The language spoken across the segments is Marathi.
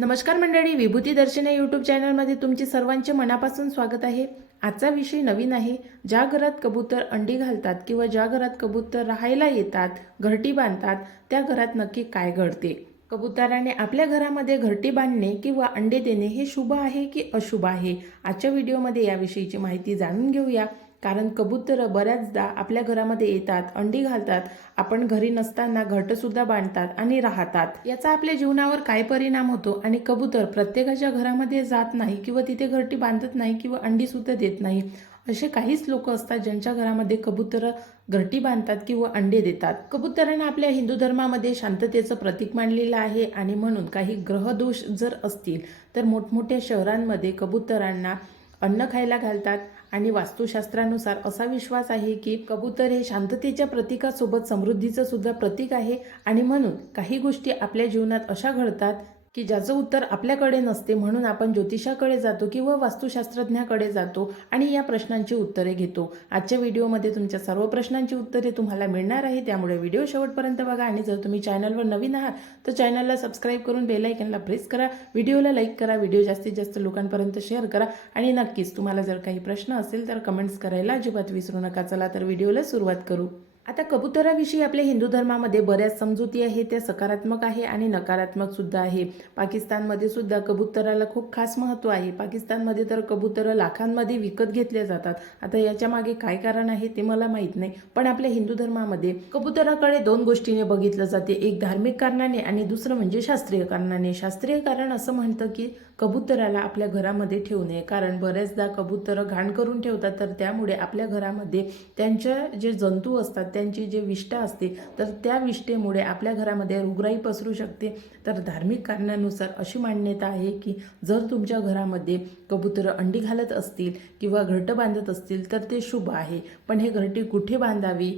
नमस्कार मंडळी विभूती दर्शन या यूट्यूब चॅनलमध्ये तुमचे सर्वांचे मनापासून स्वागत आहे. आजचा विषय नवीन आहे. ज्या घरात कबूतर अंडी घालतात किंवा ज्या घरात कबूतर राहायला येतात घरटी बांधतात त्या घरात नक्की काय घडते? कबुतराने आपल्या घरामध्ये घरटी बांधणे किंवा अंडे देणे हे शुभ आहे की अशुभ आहे? आजच्या व्हिडिओमध्ये याविषयीची माहिती जाणून घेऊया. कारण कबुतरं बऱ्याचदा आपल्या घरामध्ये येतात अंडी घालतात आपण घरी नसताना घटसुद्धा बांधतात आणि राहतात. याचा आपल्या जीवनावर काय परिणाम होतो आणि कबूतर प्रत्येकाच्या घरामध्ये जात नाही किंवा तिथे घरटी बांधत नाही किंवा अंडीसुद्धा देत नाही असे काहीच लोक असतात ज्यांच्या घरामध्ये कबूतर घरटी बांधतात किंवा अंडे देतात. कबुतरांना आपल्या हिंदू धर्मामध्ये शांततेचं प्रतीक मानलेलं आहे आणि म्हणून काही ग्रहदोष जर असतील तर मोठमोठ्या शहरांमध्ये कबुतरांना अन्न खायला घालतात. आणि वास्तुशास्त्रानुसार असा विश्वास आहे की कबूतर हे शांततेच्या प्रतीकासोबत समृद्धीचं सुद्धा प्रतीक आहे. आणि म्हणून काही गोष्टी आपल्या जीवनात अशा घडतात की ज्याचं उत्तर आपल्याकडे नसते म्हणून आपण ज्योतिषाकडे जातो किंवा वास्तुशास्त्रज्ञाकडे जातो आणि या प्रश्नांची उत्तरे घेतो. आजच्या व्हिडिओमध्ये तुमच्या सर्व प्रश्नांची उत्तरे तुम्हाला मिळणार आहे त्यामुळे व्हिडिओ शेवटपर्यंत बघा आणि जर तुम्ही चॅनलवर नवीन आहात तर चॅनलला सबस्क्राईब करून बेलायकनला प्रेस करा. व्हिडिओला लाईक करा व्हिडिओ जास्तीत जास्त लोकांपर्यंत शेअर करा आणि नक्कीच तुम्हाला जर काही प्रश्न असेल तर कमेंट्स करायला अजिबात विसरू नका. चला तर व्हिडिओला सुरुवात करू. आता कबुतराविषयी आपल्या हिंदू धर्मामध्ये बऱ्याच समजुती आहे त्या सकारात्मक आहे आणि नकारात्मक सुद्धा आहे. पाकिस्तानमध्ये सुद्धा कबुतराला खूप खास महत्त्व आहे. पाकिस्तानमध्ये तर कबुतरं लाखांमध्ये विकत घेतले जातात. आता याच्या मागे काय कारण आहे ते मला माहीत नाही. पण आपल्या हिंदू धर्मामध्ये कबुतराकडे दोन गोष्टीने बघितलं जाते. एक धार्मिक कारणाने आणि दुसरं म्हणजे शास्त्रीय कारणाने. शास्त्रीय कारण असं म्हणतं की कबुतराला आपल्या घरामध्ये ठेवू नये. कारण बऱ्याचदा कबुतरं घाण करून ठेवतात तर त्यामुळे आपल्या घरामध्ये त्यांच्या जे जंतू असतात त्यांची जे विष्ठा असते तर त्या विष्ठेमुळे आपल्या घरामध्ये रुगराई पसरू शकते. तर धार्मिक कारणानुसार अशी मान्यता आहे की जर तुमच्या घरामध्ये कबुतरं अंडी घालत असतील किंवा घरटं बांधत असतील तर ते शुभ आहे. पण हे घरटी कुठे बांधावी?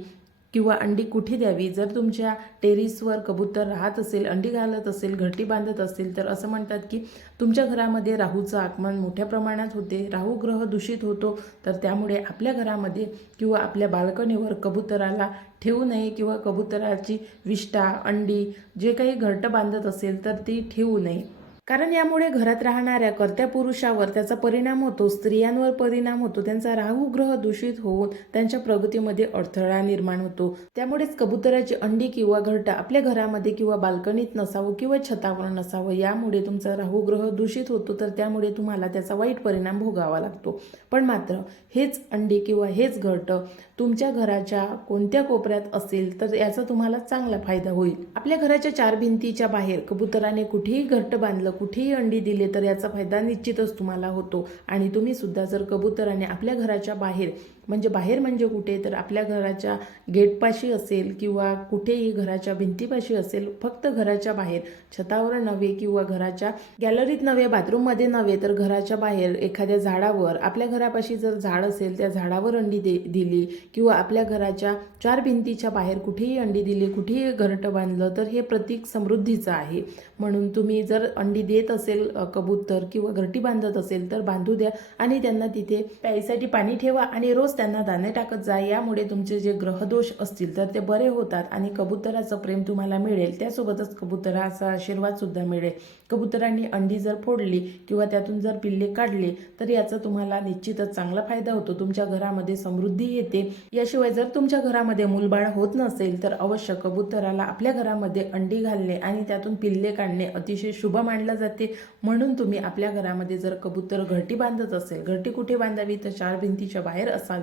किंवा अंडी कुठे द्यावी? जर तुमच्या टेरिसवर कबूतर राहत असेल अंडी घालत असेल घरटी बांधत असेल तर असं म्हणतात की तुमच्या घरामध्ये राहूचं आगमन मोठ्या प्रमाणात होते. राहू ग्रह दूषित होतो तर त्यामुळे आपल्या घरामध्ये किंवा आपल्या बाल्कनीवर कबुतराला ठेवू नये किंवा कबुतराची विष्ठा अंडी जे काही घरटं बांधत असेल तर ती ठेवू नये. कारण यामुळे घरात राहणाऱ्या कर्त्या पुरुषावर त्याचा परिणाम होतो स्त्रियांवर परिणाम होतो त्यांचा राहू ग्रह दूषित होऊन त्यांच्या प्रगतीमध्ये अडथळा निर्माण होतो. त्यामुळेच कबुतराची अंडी किंवा घरटा आपल्या घरामध्ये किंवा बाल्कनीत नसावं किंवा छतावर नसावं यामुळे तुमचा राहू ग्रह दूषित होतो तर त्यामुळे तुम्हाला त्याचा वाईट परिणाम भोगावा लागतो. पण मात्र हेच अंडी किंवा हेच घरटं तुमच्या घराच्या कोणत्या कोपऱ्यात असेल तर याचा तुम्हाला चांगला फायदा होईल. आपल्या घराच्या चार भिंतीच्या बाहेर कबुतराने कुठेही घरटं बांधलं कुठेही अंडी दिले तर याचा फायदा निश्चितच तुम्हाला होतो. आणि तुम्ही सुद्धा जर कबुतराने आपल्या घराच्या बाहेर म्हणजे बाहेर म्हणजे कुठे तर आपल्या घराच्या गेटपाशी असेल किंवा कुठेही घराच्या भिंतीपाशी असेल फक्त घराच्या बाहेर छतावर नव्हे किंवा घराच्या गॅलरीत नव्हे बाथरूममध्ये नव्हे तर घराच्या बाहेर एखाद्या झाडावर आपल्या घरापाशी जर झाड असेल त्या झाडावर अंडी दे दिली किंवा आपल्या घराच्या चार भिंतीच्या बाहेर कुठेही अंडी दिली कुठेही घरटं बांधलं तर हे प्रतीक समृद्धीचं आहे. म्हणून तुम्ही जर अंडी देत असेल कबूतर किंवा घरटी बांधत असेल तर बांधू द्या आणि त्यांना तिथे प्यायसाठी पाणी ठेवा आणि रोज त्यांना दाणे टाकत जा यामुळे तुमचे जे ग्रहदोष असतील तर ते बरे होतात आणि कबुतराचं प्रेम तुम्हाला मिळेल. त्यासोबतच कबुतराचा आशीर्वादसुद्धा मिळेल. कबुतरांनी अंडी जर फोडली किंवा त्यातून जर पिल्ले काढले तर याचा तुम्हाला निश्चितच चांगला फायदा होतो. तुमच्या घरामध्ये समृद्धी येते. याशिवाय जर तुमच्या घरामध्ये मूलबाळ होत नसेल तर अवश्य कबुतराला आपल्या घरामध्ये अंडी घालणे आणि त्यातून पिल्ले काढणे अतिशय शुभ मानलं जाते. म्हणून तुम्ही आपल्या घरामध्ये जर कबुतर घरटी बांधत असेल घरटी कुठे बांधावी? तर चार भिंतीच्या बाहेर असावी.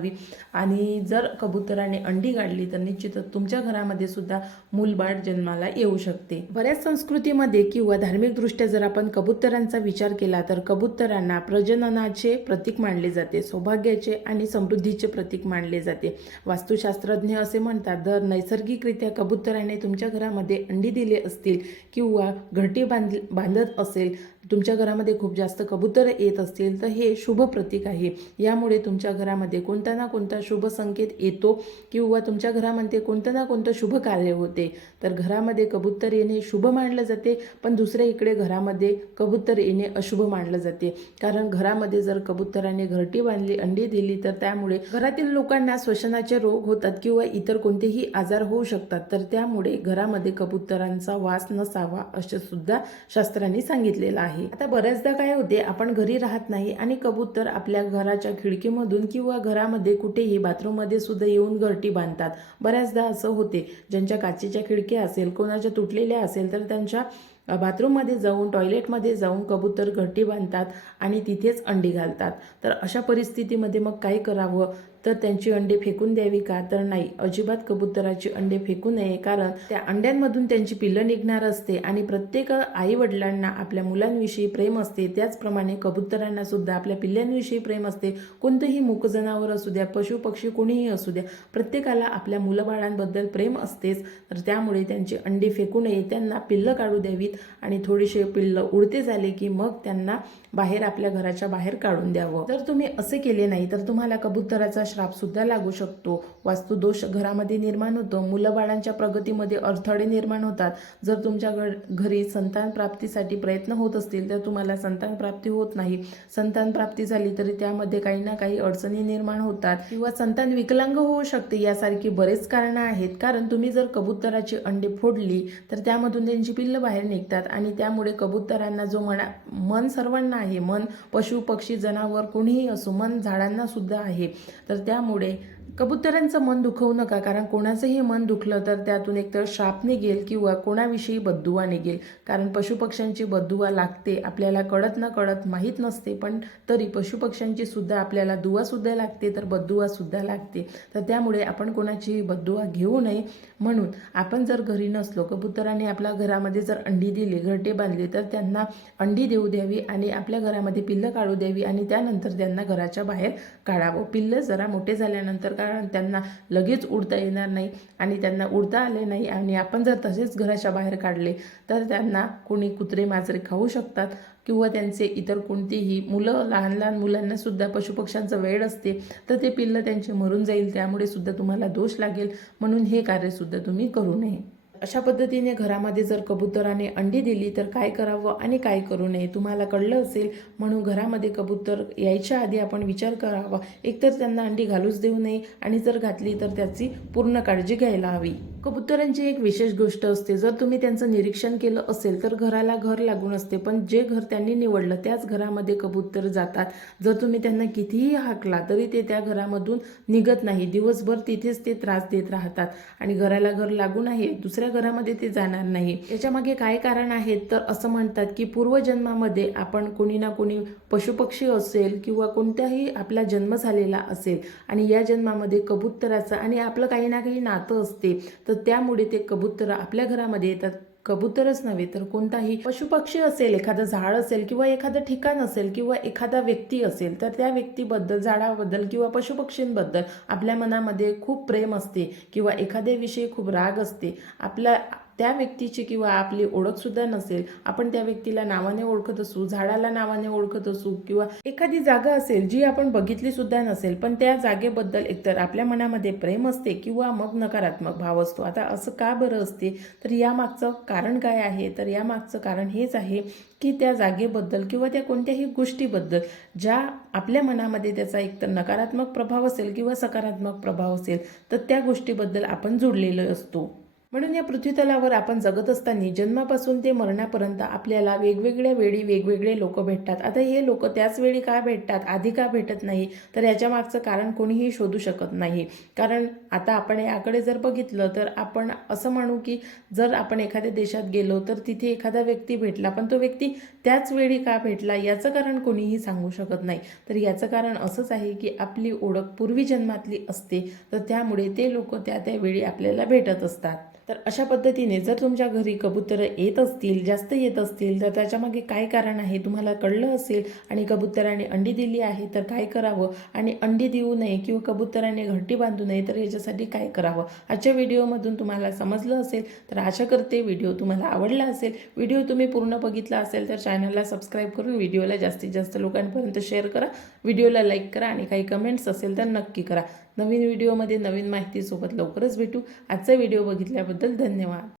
आणि जर कबुतराने अंडी काढली तर निश्चितच तुमच्या घरामध्ये सुद्धा मूलबाळ जन्माला येऊ शकते. बऱ्याच संस्कृतीमध्ये किंवा धार्मिकदृष्ट्या जर आपण कबुतरांचा विचार केला तर कबुतरांना प्रजननाचे प्रतीक मानले जाते सौभाग्याचे आणि समृद्धीचे प्रतीक मानले जाते. वास्तुशास्त्रज्ञ असे म्हणतात जर नैसर्गिकरित्या कबुतराने तुमच्या घरामध्ये अंडी दिले असतील किंवा घरटी बांध बांधत असेल तुमच्या घरामध्ये खूप जास्त कबूतर येत असतील तर हे शुभ प्रतीक आहे. यामुळे तुमच्या घरामध्ये कोणता ना कोणता शुभ संकेत येतो किंवा तुमच्या घरामध्ये कोणतं ना कोणतं शुभ कार्य होते. तर घरामध्ये कबूतर येणे शुभ मानलं जाते पण दुसऱ्या इकडे घरामध्ये कबूतर येणे अशुभ मानलं जाते. कारण घरामध्ये जर कबुतराने घरटी बांधली अंडी दिली तर त्यामुळे घरातील लोकांना श्वसनाचे रोग होतात किंवा इतर कोणतेही आजार होऊ शकतात. तर त्यामुळे घरामध्ये कबुतरांचा वास नसावा असे सुद्धा शास्त्रांनी सांगितलेलं आहे. आता बऱ्याचदा काय होते आपण घरी राहत नाही आणि कबूतर आपल्या घराच्या खिडकीमधून किंवा घरामध्ये कुठेही बाथरूममध्ये सुद्धा येऊन घरटी बांधतात. बऱ्याचदा असं होते ज्यांच्या काचेच्या खिडक्या असेल कोणाच्या तुटलेल्या असेल तर त्यांच्या बाथरूममध्ये जाऊन टॉयलेटमध्ये जाऊन कबूतर घरटी बांधतात आणि तिथेच अंडी घालतात. तर अशा परिस्थितीमध्ये मग काय करावं? तर त्यांची अंडे फेकून द्यावी का? तर नाही. अजिबात कबुतराची अंडे फेकू नये कारण त्या अंड्यांमधून त्यांची पिल्लं निघणार असते आणि प्रत्येक आई वडिलांना आपल्या मुलांविषयी प्रेम असते. त्याचप्रमाणे कबुतरांना सुद्धा आपल्या पिल्लांविषयी प्रेम असते. कोणतंही मूक जनावर असू द्या पशु पक्षी कोणीही असू द्या प्रत्येकाला आपल्या मुलंबाळांबद्दल प्रेम असतेच. तर त्यामुळे त्यांची अंडी फेकू नये त्यांना पिल्लं काढू द्यावीत आणि थोडीशी पिल्लं उडते झाले की मग त्यांना बाहेर आपल्या घराच्या बाहेर काढून द्यावं. जर तुम्ही असे केले नाही तर तुम्हाला कबुतराचा श्राप सुद्धा लागू शकतो. वास्तुदोष घरामध्ये निर्माण होतो. मुलं बाळांच्या प्रगतीमध्ये अडथळे निर्माण होतात. जर तुमच्या घ घरी संतान प्राप्तीसाठी प्रयत्न होत असतील तर तुम्हाला संतान प्राप्ती होत नाही. संतान प्राप्ती झाली तरी त्यामध्ये काही ना काही अडचणी निर्माण होतात. किंवा संतान विकलांग होऊ शकते यासारखी बरेच कारणं आहेत. कारण तुम्ही जर कबुतराची अंडी फोडली तर त्यामधून त्यांची पिल्लं बाहेर निघतात आणि त्यामुळे कबुतरांना जो मना मन सर्वांना आहे मन पशु पक्षी जनावर कोणीही असो मन झाडांना सुद्धा आहे. तर त्यामुळे कबुतरांचं मन दुखवू नका कारण कोणाचंही मन दुखलं तर त्यातून एकतर शाप निघेल किंवा कोणाविषयी बद्दुवा निघेल. कारण पशुपक्ष्यांची बद्दुवा लागते आपल्याला कळत न कळत माहीत नसते पण तरी पशुपक्ष्यांची सुद्धा आपल्याला दुवासुद्धा लागते तर बद्दुवा सुद्धा लागते. तर त्यामुळे आपण कोणाचीही बद्दुवा घेऊ नये म्हणून आपण जर घरी नसलो कबुतराने आपल्या घरामध्ये जर अंडी दिली घरटे बांधले तर त्यांना अंडी देऊ द्यावी आणि आपल्या घरामध्ये पिल्लं काढू द्यावी आणि त्यानंतर त्यांना घराच्या बाहेर काढावं. पिल्लं जरा मोठे झाल्यानंतर कारण त्यांना लगेच उडता येणार नाही आणि त्यांना उडता आले नाही आणि आपण जर तसेच घराच्या बाहेर काढले तर त्यांना कोणी कुत्रे माजरे खाऊ शकतात किंवा त्यांचे इतर कोणतीही मुलं लहान लहान मुलांनासुद्धा पशुपक्ष्यांचं वेळ असते तर ते पिल्लं त्यांचे मरून जाईल. त्यामुळे सुद्धा तुम्हाला दोष लागेल. म्हणून हे कार्य सुद्धा तुम्ही करू नये. अशा पद्धतीने घरामध्ये जर कबुतराने अंडी दिली तर काय करावं आणि काय करू नये? तुम्हाला कळलं असेल म्हणून घरामध्ये कबूतर यायच्या आधी आपण विचार करावा. एकतर त्यांना अंडी घालूच देऊ नये आणि जर घातली तर त्याची पूर्ण काळजी घ्यायला हवी. कबुतरांची एक विशेष गोष्ट असते. जर तुम्ही त्यांचं निरीक्षण केलं असेल तर घराला घर लागून असते. पण जे घर त्यांनी निवडलं त्याच घरामध्ये कबूतर जातात. जर तुम्ही त्यांना कितीही हाकला तरी ते त्या घरामधून निघत नाही. दिवसभर तिथेच ते त्रास देत राहतात. आणि घराला घर लागून आहे दुसऱ्या घरामध्ये ते जाणार नाही. याच्यामागे काय कारण आहेत? तर असं म्हणतात की पूर्वजन्मामध्ये आपण कोणी ना कोणी पशुपक्षी असेल किंवा कोणत्याही आपला जन्म झालेला असेल आणि या जन्मामध्ये कबुतराचं आणि आपलं काही ना काही नातं असते तर त्यामुळे ते कबूतर आपल्या घरामध्ये येतात. कबूतरच नव्हे तर कोणताही पशुपक्षी असेल एखादं झाड असेल किंवा एखादं ठिकाण असेल किंवा एखादा व्यक्ती असेल तर त्या व्यक्तीबद्दल झाडाबद्दल किंवा पशुपक्षींबद्दल आपल्या मनामध्ये खूप प्रेम असते किंवा एखाद्याविषयी खूप राग असते. आपल्या त्या व्यक्तीची किंवा आपली ओळखसुद्धा नसेल आपण त्या व्यक्तीला नावाने ओळखत असू झाडाला नावाने ओळखत असू किंवा एखादी जागा असेल जी आपण बघितली सुद्धा नसेल पण त्या जागेबद्दल एकतर आपल्या मनामध्ये प्रेम असते किंवा मग नकारात्मक भाव असतो. आता असं का बरं असते? तर यामागचं कारण काय आहे? तर यामागचं कारण हेच आहे की त्या जागेबद्दल किंवा त्या कोणत्याही गोष्टीबद्दल ज्या आपल्या मनामध्ये त्याचा एकतर नकारात्मक प्रभाव असेल किंवा सकारात्मक प्रभाव असेल तर त्या गोष्टीबद्दल आपण जोडलेलो असतो. म्हणून या पृथ्वीतलावर आपण जगत असताना जन्मापासून ते मरणापर्यंत आपल्याला वेगवेगळ्या वेळी वेगवेगळे लोक भेटतात. आता हे लोक त्याच वेळी का भेटतात? आधी का भेटत नाही? तर याच्या मागचं कारण कोणीही शोधू शकत नाही. कारण आता आपण याकडे जर बघितलं तर आपण असं म्हणू की जर आपण एखाद्या देशात गेलो तर तिथे एखादा व्यक्ती भेटला पण तो व्यक्ती त्याच वेळी का भेटला? याचं कारण कोणीही सांगू शकत नाही. तर याचं कारण असंच आहे की आपली ओळख पूर्वी जन्मातली असते तर त्यामुळे ते लोक त्या त्यावेळी आपल्याला भेटत असतात. तर अशा पद्धतीने जर तुमच्या घरी कबुतरं येत असतील जास्त येत असतील तर त्याच्यामागे काय कारण आहे तुम्हाला कळलं असेल आणि कबुतराने अंडी दिली आहे तर काय करावं? आणि अंडी देऊ नये किंवा कबुतराने घरटी बांधू नये तर याच्यासाठी काय करावं? आजच्या व्हिडिओमधून तुम्हाला समजलं असेल तर आशा करते व्हिडिओ तुम्हाला आवडला असेल. व्हिडिओ तुम्ही पूर्ण बघितला असेल तर चॅनलला सबस्क्राईब करून व्हिडिओला जास्तीत जास्त लोकांपर्यंत शेअर करा. व्हिडिओला लाईक करा आणि काही कमेंट्स असेल तर नक्की करा. नवीन व्हिडिओमध्ये नवीन माहितीसोबत लवकरच भेटू. आजचा व्हिडिओ बघितल्याबद्दल धन्यवाद.